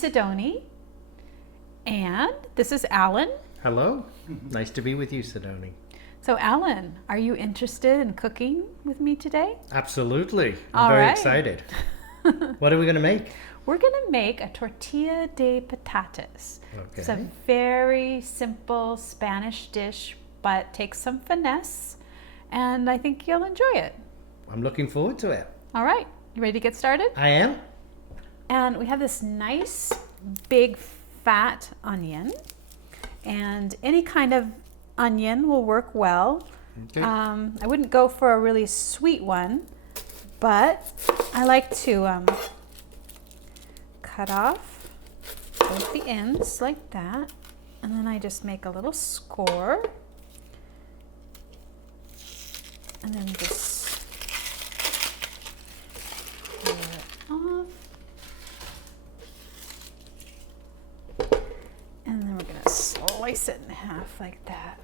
Sidonie, and this is Alan. Hello. Nice to be with you, Sidonie. So Alan, are you interested in cooking with me today? Absolutely. All I'm very right. excited. What are we going to make? We're going to make a tortilla de patatas. Okay. It's a very simple Spanish dish, but takes some finesse, and I think you'll enjoy it. I'm looking forward to it. All right, you ready to get started? I am. And we have this nice big fat onion, and any kind of onion will work well. Okay. I wouldn't go for a really sweet one, but I like to cut off both the ends like that, and then I just make a little score, and then just peel it off. And then we're gonna slice it in half like that.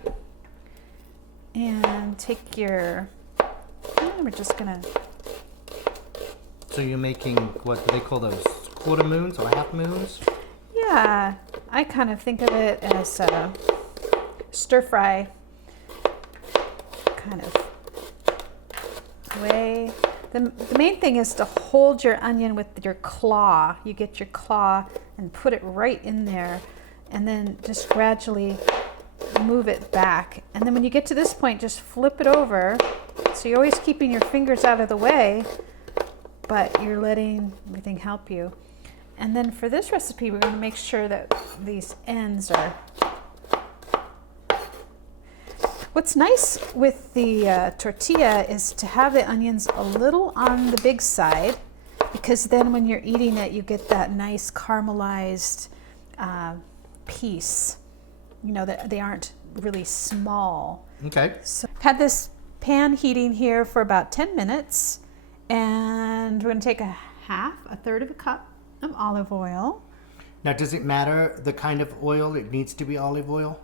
And take your, and we're just gonna, So you're making, what do they call those? Quarter moons or half moons? yeah, I kind of think of it as a stir fry kind of way. The main thing is to hold your onion with your claw. You get your claw and put it right in there, and then just gradually move it back. And then when you get to this point, just flip it over. So you're always keeping your fingers out of the way, but you're letting everything help you. And then for this recipe, we're going to make sure that these ends are. What's nice with the tortilla is to have the onions a little on the big side, because then when you're eating it, you get that nice caramelized piece. You know, that they aren't really small. Okay. So I've had this pan heating here for about 10 minutes, and we're going to take a third of a cup of olive oil. Now, does it matter the kind of oil? It needs to be olive oil?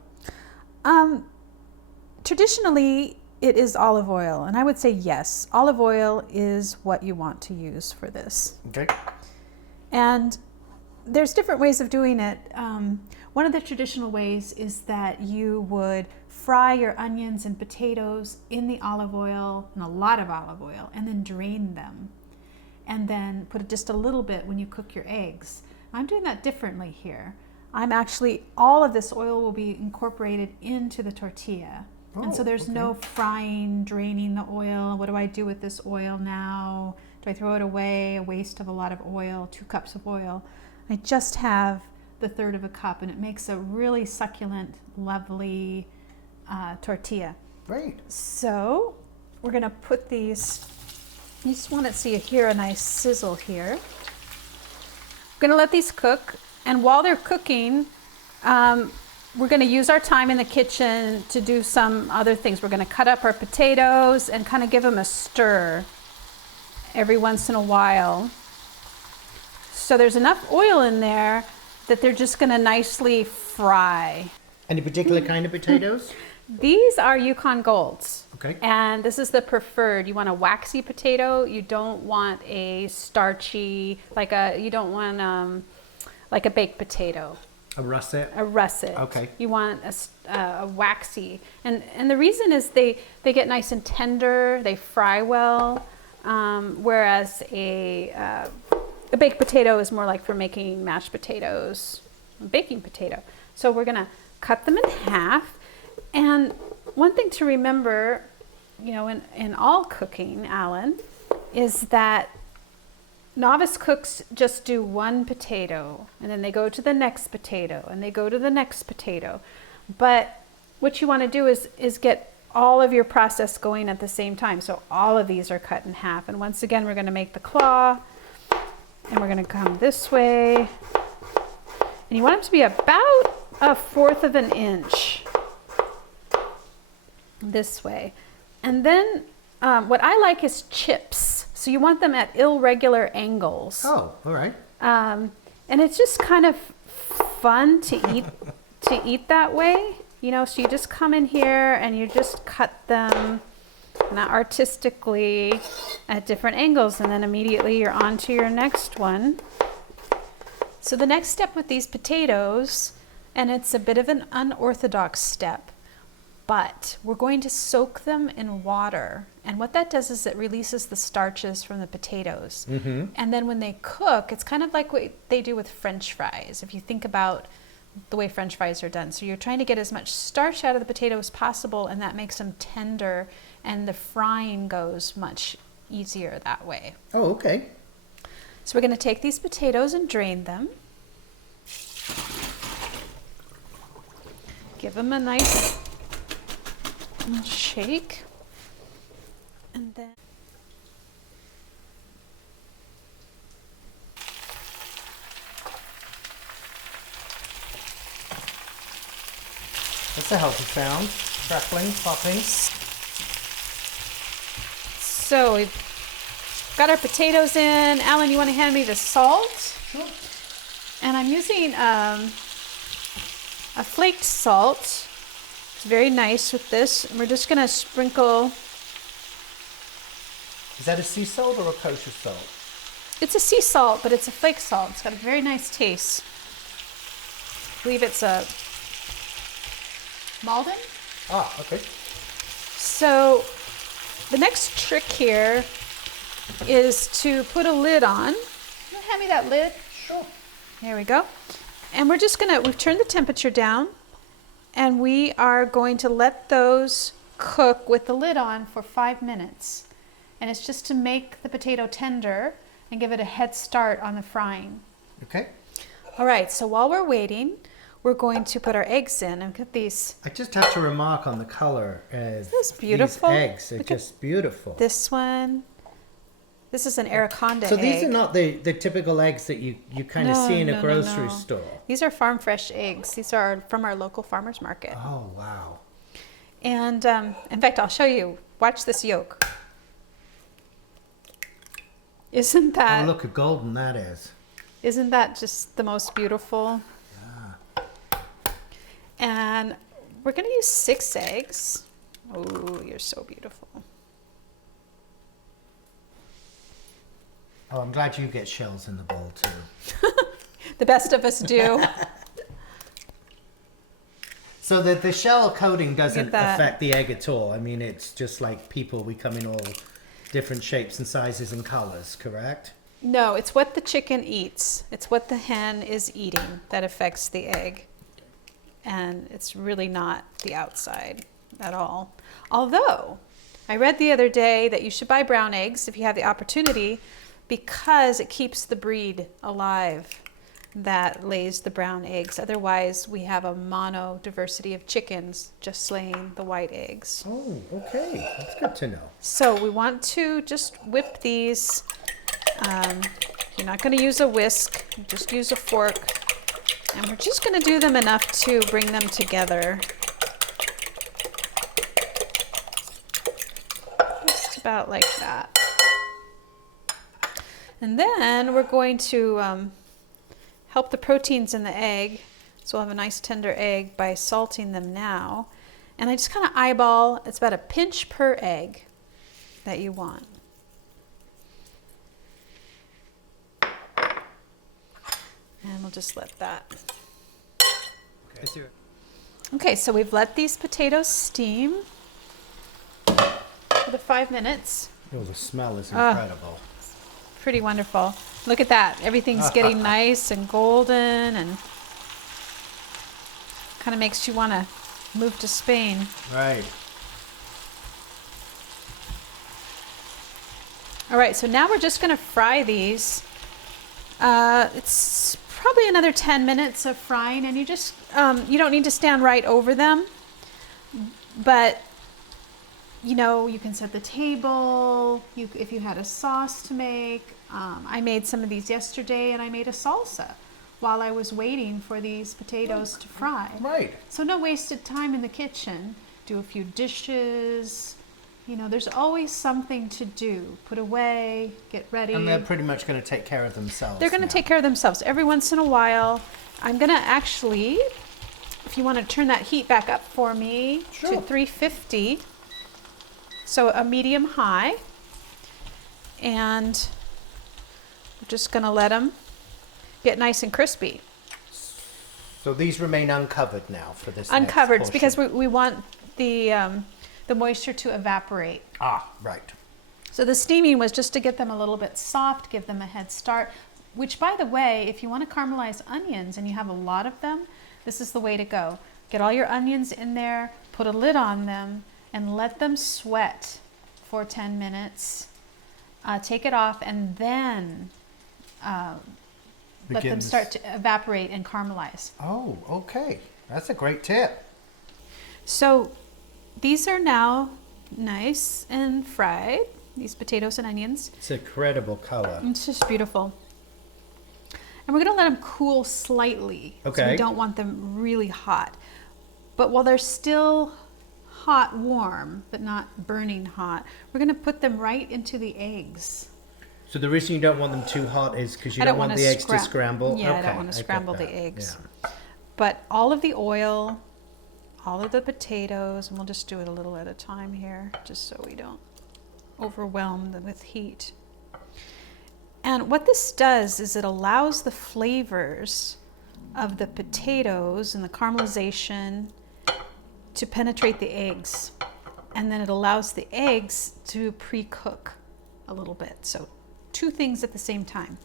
Traditionally, it is olive oil, and I would say yes, olive oil is what you want to use for this. Okay. And there's different ways of doing it. One of the traditional ways is that you would fry your onions and potatoes in the olive oil, and a lot of olive oil, and then drain them. And then put just a little bit when you cook your eggs. I'm doing that differently here. All of this oil will be incorporated into the tortilla. And so there's no frying, draining the oil. What do I do with this oil now? Do I throw it away? A waste of a lot of oil, 2 cups of oil. I just have the third of a cup, and it makes a really succulent, lovely tortilla. Great. So we're gonna put these, you just want to see hear a nice sizzle here. We're gonna let these cook, and while they're cooking, we're gonna use our time in the kitchen to do some other things. We're gonna cut up our potatoes and kind of give them a stir every once in a while. So there's enough oil in there that they're just gonna nicely fry. Any particular kind of potatoes? These are Yukon Golds. Okay. And this is the preferred. You want a waxy potato. You don't want a starchy, you don't want like a baked potato. A russet? A russet. Okay. You want a waxy. And the reason is they get nice and tender, they fry well, whereas a baked potato is more like for making mashed potatoes, a baking potato. So we're gonna cut them in half. And one thing to remember, you know, in all cooking, Alan, is that novice cooks just do one potato, and then they go to the next potato, and they go to the next potato. But what you want to do is get all of your process going at the same time. So all of these are cut in half. And once again, we're going to make the claw, and we're going to come this way. And you want them to be about 1/4 of an inch this way. And then what I like is chips. So you want them at irregular angles. Oh, all right. And it's just kind of fun to eat that way. You know, so you just come in here and you just cut them not artistically at different angles, and then immediately you're on to your next one. So the next step with these potatoes, and it's a bit of an unorthodox step, but we're going to soak them in water. And what that does is it releases the starches from the potatoes. And then when they cook, it's kind of like what they do with French fries. If you think about the way French fries are done. So you're trying to get as much starch out of the potato as possible, and that makes them tender, and the frying goes much easier that way. Oh, okay. So we're going to take these potatoes and drain them. Give them a nice shake. And then That's a healthy sound. Crackling, popping. so we've got our potatoes in. Alan, you want to hand me the salt? Sure. And I'm using a flaked salt. It's very nice with this. And we're just going to sprinkle. Is that a sea salt or a kosher salt? It's a sea salt, but it's a flake salt. It's got a very nice taste. I believe it's a Malden. Ah, okay. So the next trick here is to put a lid on. Can you hand me that lid? Sure. There we go. And we're just we've turned the temperature down, and we are going to let those cook with the lid on for 5 minutes. And it's just to make the potato tender and give it a head start on the frying. Okay. All right, so while we're waiting, we're going to put our eggs in. And look at these. I just have to remark on the color of This beautiful. these eggs. They're Look at just beautiful. This one. This is an Araconda So egg. these are not the typical eggs that you kind of see in a grocery store. These are farm fresh eggs. These are from our local farmer's market. Oh, wow. And in fact, I'll show you. Watch this yolk. Isn't that? Oh, look how golden that is. Isn't that just the most beautiful? Yeah. And we're going to use 6 eggs. Oh, you're so beautiful. Oh, I'm glad you get shells in the bowl too. The best of us do. So the shell coating doesn't Look at that. affect the egg at all. I mean, it's just like people, we come in all different shapes and sizes and colors, correct? No, it's what the chicken eats. It's what the hen is eating that affects the egg. And it's really not the outside at all. Although, I read the other day that you should buy brown eggs if you have the opportunity, because it keeps the breed alive that lays the brown eggs. Otherwise, we have a mono diversity of chickens just laying the white eggs. Oh, okay. That's good to know. So we want to just whip these. You're not going to use a whisk, just use a fork. And we're just going to do them enough to bring them together. Just about like that. And then we're going to help the proteins in the egg. So we'll have a nice tender egg by salting them now. And I just kind of eyeball, it's about a pinch per egg that you want. And we'll just let that. Okay, so we've let these potatoes steam for the 5 minutes. Oh, the smell is incredible. Pretty wonderful. Look at that. Everything's getting nice and golden, and kind of makes you want to move to Spain. Right. All right, so now we're just going to fry these. It's probably another 10 minutes of frying, and you just, you don't need to stand right over them, but you know, you can set the table, if you had a sauce to make. I made some of these yesterday, and I made a salsa while I was waiting for these potatoes to fry. Right. So no wasted time in the kitchen. Do a few dishes. You know, there's always something to do. Put away, get ready. And they're pretty much going to take care of themselves. They're going to take care of themselves. Every once in a while, I'm going to actually, if you want to turn that heat back up for me Sure. to 350, so a medium high, and we're just going to let them get nice and crispy. So these remain uncovered now for this Uncovered, next because portion. we want the moisture to evaporate. Ah, right. So the steaming was just to get them a little bit soft, give them a head start, which, by the way, if you want to caramelize onions and you have a lot of them, this is the way to go. Get all your onions in there, put a lid on them, and let them sweat for 10 minutes. Take it off, and then let them start to evaporate and caramelize. Oh, okay. That's a great tip. So these are now nice and fried, these potatoes and onions. It's an incredible color. It's just beautiful. And we're going to let them cool slightly. Okay. So we don't want them really hot. But while they're still hot, warm, but not burning hot, we're going to put them right into the eggs. So the reason you don't want them too hot is because you don't want the eggs to scramble? Yeah, okay, I don't want to get scramble the that. eggs. Yeah. But all of the oil, all of the potatoes, and we'll just do it a little at a time here, just so we don't overwhelm them with heat. And what this does is it allows the flavors of the potatoes and the caramelization to penetrate the eggs. And then it allows the eggs to pre-cook a little bit. So 2 things at the same time.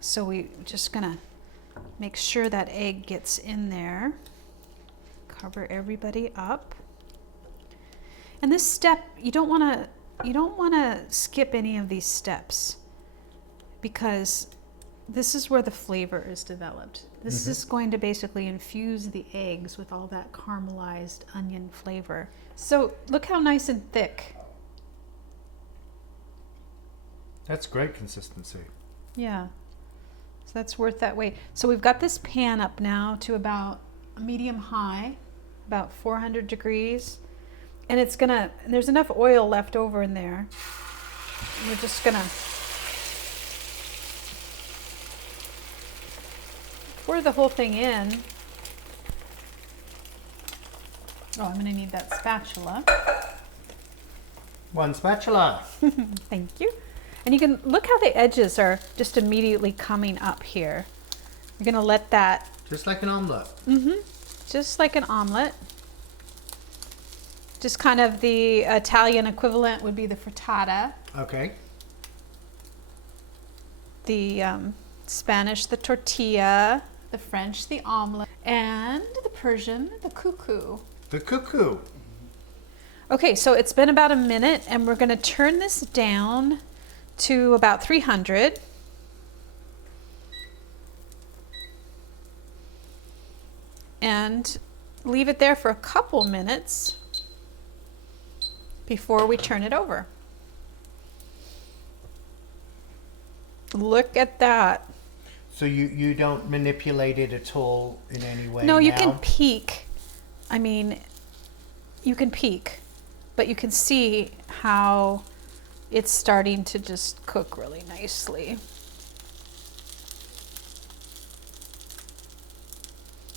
So we're just gonna make sure that egg gets in there. Cover everybody up. And this step, you don't want to skip any of these steps, because this is where the flavor is developed. This is going to basically infuse the eggs with all that caramelized onion flavor. So look how nice and thick. That's great consistency. Yeah. So that's worth that wait. So we've got this pan up now to about medium high, about 400 degrees. And it's gonna, there's enough oil left over in there. We're just gonna pour the whole thing in. Oh, I'm gonna need that spatula. One spatula. Thank you. And you can look how the edges are just immediately coming up here. You're gonna let that. Just like an omelette. Just like an omelet. Just kind of the Italian equivalent would be the frittata. Okay. The Spanish, the tortilla. The French, the omelet. And the Persian, the cuckoo. The cuckoo. Okay, so it's been about a minute, and we're gonna turn this down to about 300. And leave it there for a couple minutes before we turn it over. Look at that. So you don't manipulate it at all in any way? No, you now? can peek. I mean, you can peek, but you can see how it's starting to just cook really nicely.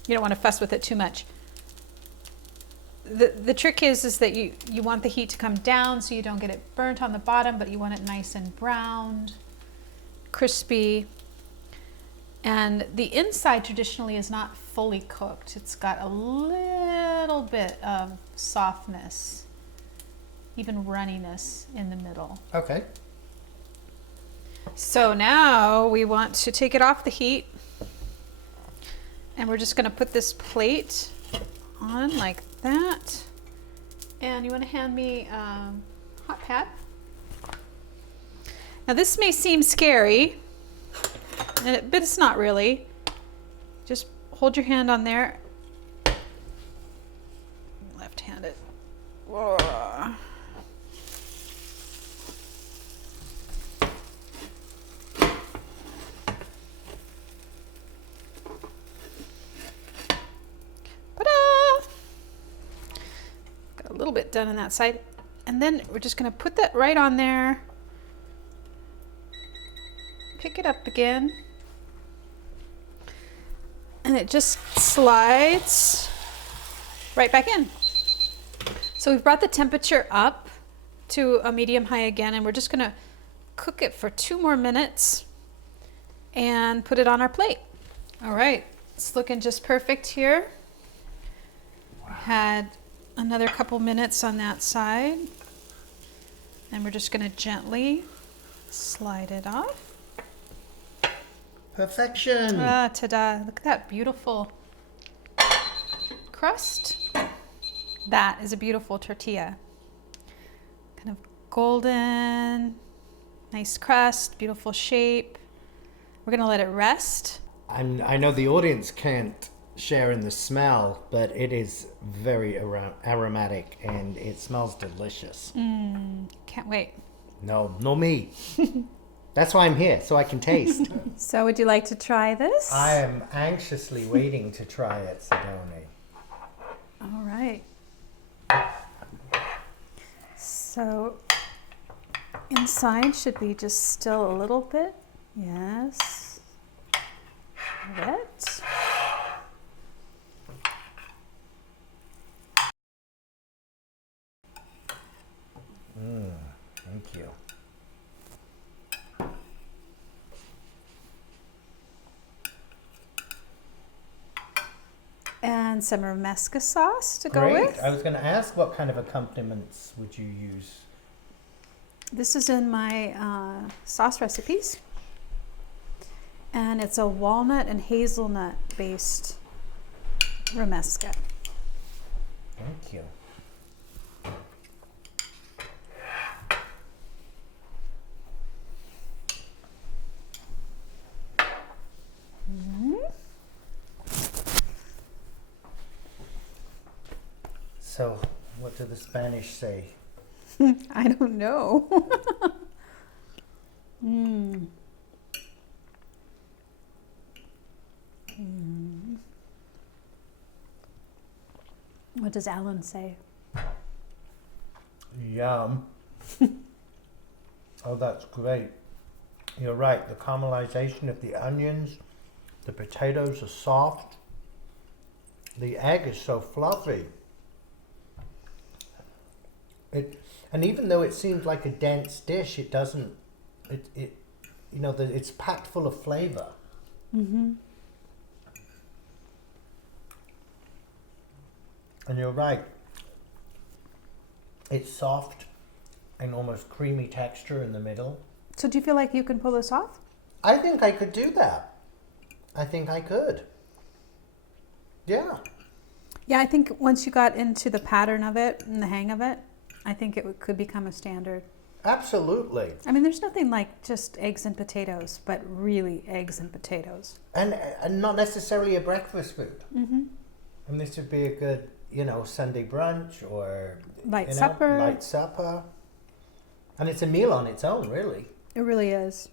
You don't want to fuss with it too much. The trick is that you want the heat to come down so you don't get it burnt on the bottom, but you want it nice and browned, crispy. And the inside traditionally is not fully cooked. It's got a little bit of softness, even runniness in the middle. Okay. So now we want to take it off the heat, and we're just going to put this plate on like that. And you want to hand me a hot pad? Now this may seem scary, but it's not really. Just hold your hand on there. Left-handed. Whoa. Got a little bit done on that side. And then we're just going to put that right on there. Pick it up again. And it just slides right back in. So we've brought the temperature up to a medium high again, and we're just going to cook it for 2 more minutes. and put it on our plate. All right, it's looking just perfect here. Had another couple minutes on that side. And we're just gonna gently slide it off. Perfection. Ah, ta-da, look at that beautiful crust. That is a beautiful tortilla. Kind of golden, nice crust, beautiful shape. We're gonna let it rest. I know the audience can't share in the smell, but it is very aromatic and it smells delicious. Can't wait. No me. That's why I'm here, so I can taste. So would you like to try this? I am anxiously waiting to try it, Sidonie. All right. So inside should be just still a little bit. Yes. Wet. Thank you. And some romesca sauce to go Great. with. I was going to ask what kind of accompaniments would you use? This is in my sauce recipes. And it's a walnut and hazelnut based romesca. Thank you. So, what do the Spanish say? I don't know. What does Alan say? Yum. Oh, that's great. You're right. The caramelization of the onions, the potatoes are soft. The egg is so fluffy. And even though it seems like a dense dish, it doesn't. It's packed full of flavor. Mm-hmm. And you're right. It's soft and almost creamy texture in the middle. So do you feel like you can pull this off? I think I could do that. I think I could. Yeah. Yeah, I think once you got into the pattern of it and the hang of it, I think it could become a standard. Absolutely. I mean, there's nothing like just eggs and potatoes, but really eggs and potatoes. And not necessarily a breakfast food. Mm-hmm. And this would be a good, Sunday brunch or Light supper. Light supper. And it's a meal on its own, really. It really is.